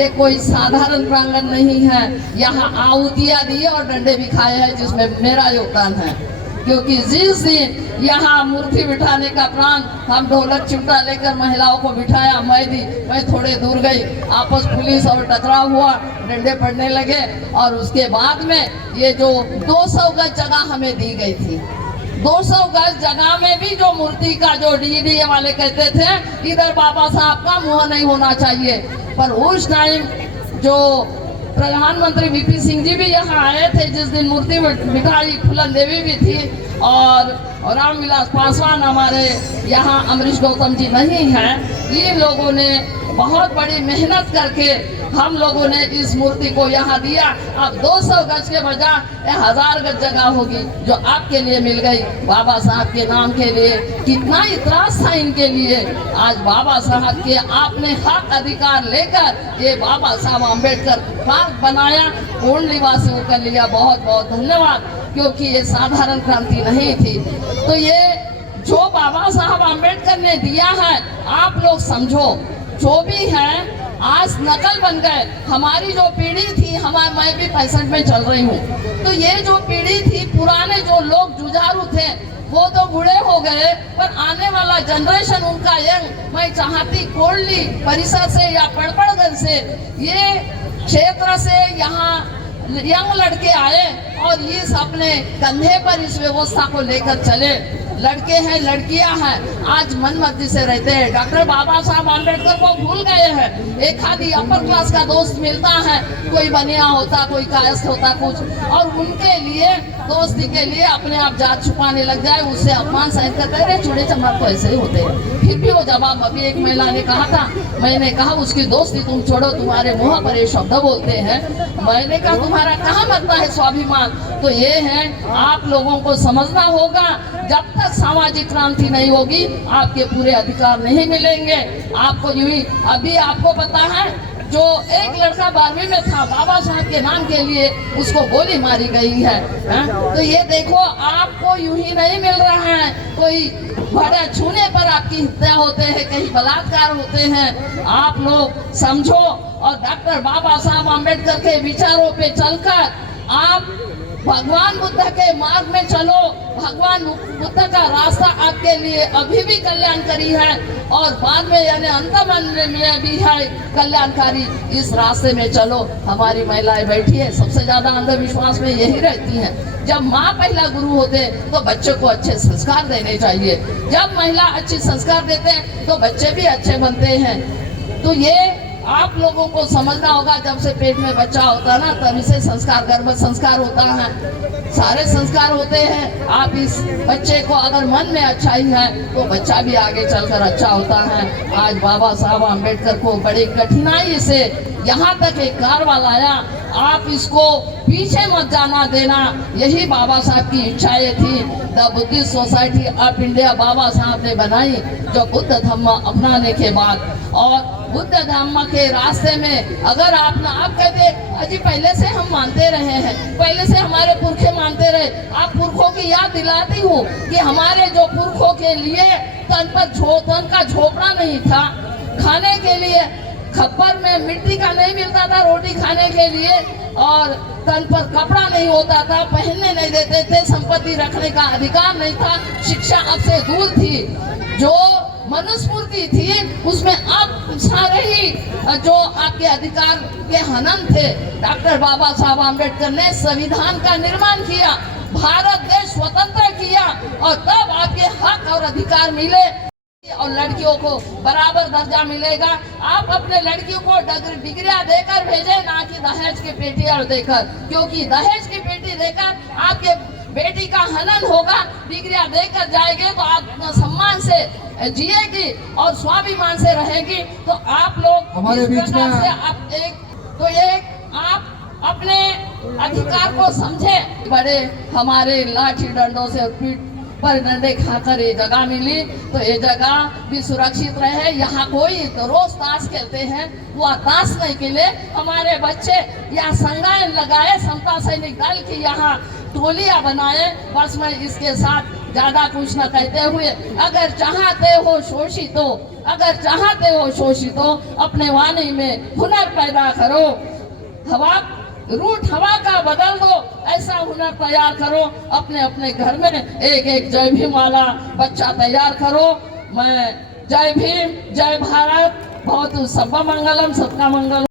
ये कोई साधारण प्रांगण नहीं है। यहाँ आहुतियाँ दी और डंडे भी खाए हैं, जिसमें मेरा योगदान है। क्योंकि जिस दिन यहाँ मूर्ति बिठाने का प्लान, हम ढोलक चिमटा लेकर महिलाओं को बिठाया, मैं थोड़े दूर गई, आपस पुलिस और टकराव हुआ, डंडे पड़ने लगे। और उसके बाद में ये जो 200 गज जगह हमें दी गई थी, 200 गज जगह में भी जो मूर्ति का जो डीडीए वाले कहते थे इधर बाबा साहब का मुंह नहीं होना चाहिए, पर उस टाइम जो प्रधानमंत्री वीपी सिंह जी भी यहाँ आए थे, जिस दिन मूर्ति बिठाई, फूलन देवी भी थी और रामविलास पासवान हमारे यहाँ, अमरीश गौतम जी नहीं है। इन लोगों ने बहुत बड़ी मेहनत करके हम लोगों ने इस मूर्ति को यहाँ दिया। अब 200 गज के बजाय 1000 गज जगह होगी जो आपके लिए मिल गई, बाबा साहब के नाम के लिए। कितना इतराज था इनके लिए। आज बाबा साहब के आपने हक अधिकार लेकर ये बाबा साहब अम्बेडकर पार्क बनाया, पूर्ण निवासियों का लिया। बहुत बहुत धन्यवाद, क्योंकि ये साधारण क्रांति नहीं थी। तो ये जो बाबा साहब अम्बेडकर ने दिया है, आप लोग समझो, जो भी है आज नकल बन गए। हमारी जो पीढ़ी थी, मैं भी 65 में चल रही हूँ, तो ये जो पीढ़ी थी, पुराने जो लोग जुझारू थे वो तो बूढ़े हो गए, पर आने वाला जनरेशन उनका यंग, मैं चाहती कोल्ली परिसर से या पड़पड़गंज से, ये क्षेत्र से यहाँ यंग लड़के आए और इस अपने कंधे पर इस व्यवस्था को लेकर चले। लड़के हैं, लड़कियां हैं, आज मनमर्जी से रहते हैं। डॉक्टर बाबा साहब अम्बेडकर को भूल गए हैं। एक आधी अपर क्लास का दोस्त मिलता है, कोई बनिया होता, कोई कायस्थ होता कुछ, और उनके लिए दोस्ती के लिए अपने आप जात छुपाने लग जाए, उससे अपमान सहन करते रहे। चूड़े चमार तो ऐसे ही होते हैं। फिर भी वो जवाब, अभी एक महिला ने कहा था, मैंने कहा उसकी दोस्ती तुम छोड़ो, तुम्हारे मुँह पर ये शब्द बोलते हैं। मैंने कहा तुम्हारा कहाँ बनता है स्वाभिमान। तो ये है, आप लोगों को समझना होगा, जब तक सामाजिक क्रांति नहीं होगी आपके पूरे अधिकार नहीं मिलेंगे। आपको यूं ही, अभी आपको पता है, जो एक लड़का 12वीं में था, बाबा साहब के नाम के लिए उसको गोली मारी गई है। तो ये देखो, आपको यूं ही नहीं मिल रहा है। कोई बड़ा छूने पर आपकी हत्या होते हैं, कहीं बलात्कार होते हैं। आप लोग समझो और डॉक्टर बाबा साहब अम्बेडकर के विचारों पे चलकर आप भगवान बुद्ध के मार्ग में चलो। भगवान बुद्ध का रास्ता आपके लिए अभी भी कल्याणकारी है और बाद में यानी अंतमन में भी है कल्याणकारी। इस रास्ते में चलो। हमारी महिलाएं बैठी है, सबसे ज्यादा अंधविश्वास में यही रहती हैं। जब माँ पहला गुरु होते तो बच्चे को अच्छे संस्कार देने चाहिए। जब महिला अच्छे संस्कार देते हैं तो बच्चे भी अच्छे बनते हैं। तो ये आप लोगों को समझना होगा। जब से पेट में बच्चा होता है ना, तभी से संस्कार, गर्भ संस्कार होता है, सारे संस्कार होते हैं। आप इस बच्चे को अगर मन में अच्छाई है तो बच्चा भी आगे चलकर अच्छा होता है। आज बाबा साहब अम्बेडकर को बड़ी कठिनाई से यहाँ तक एक कारवा लाया। आप इसको पीछे मत जाना देना, यही बाबा साहब की इच्छाएं थी। The Buddhist society of India Baba Saheb ने बनाई, जो बुद्ध धम्म अपनाने के बाद। और बुद्ध धम्म के रास्ते में अगर आप कहते अजी पहले से हम मानते रहे हैं, पहले से हमारे पुरखे मानते रहे, आप पुरखों की याद दिलाती हूँ कि हमारे जो पुरखों के लिए तन का झोपड़ा नहीं था, खाने के लिए खप्पर में मिट्टी का नहीं मिलता था रोटी खाने के लिए, और तन पर कपड़ा नहीं होता था, पहनने नहीं देते थे, संपत्ति रखने का अधिकार नहीं था, शिक्षा अब से दूर थी। जो मनुस्मृति थी उसमें अब सारे ही जो आपके अधिकार के हनन थे। डॉक्टर बाबा साहब अम्बेडकर ने संविधान का निर्माण किया, भारत देश स्वतंत्र किया, और तब आपके हक और अधिकार मिले और लड़कियों को बराबर दर्जा मिलेगा। आप अपने लड़कियों को डिग्रियां देकर भेजें, ना कि दहेज की पेटियां देकर, क्योंकि दहेज की पेटी देकर आपके बेटी का हनन होगा। डिग्रियां देकर जाएंगे तो आप सम्मान से जिएगी और स्वाभिमान से रहेगी। तो आप लोग हमारे बीच में आप अपने अधिकार को समझे। बड़े हमारे लाठी डंडों से पीठ पर डंडे खाकर ये जगह मिली, तो ये जगह भी सुरक्षित रहे। यहाँ कोई तो रोज ताश खेलते हैं, वो ताश नहीं खेले। हमारे बच्चे यहाँ संगायन लगाए, समता सैनिक दल की यहाँ टोलियां बनाए। बस मैं इसके साथ ज्यादा कुछ न कहते हुए, अगर चाहते हो शोषित हो, अगर चाहते हो शोषित हो, अपने वाणी में हुनर पैदा करो, हवा रूट हवा का बदल दो, ऐसा हुनर तैयार करो, अपने अपने घर में एक एक जय भीम वाला बच्चा तैयार करो। मैं जय भीम, जय भारत, बहुत सबका मंगलम, सबका मंगल।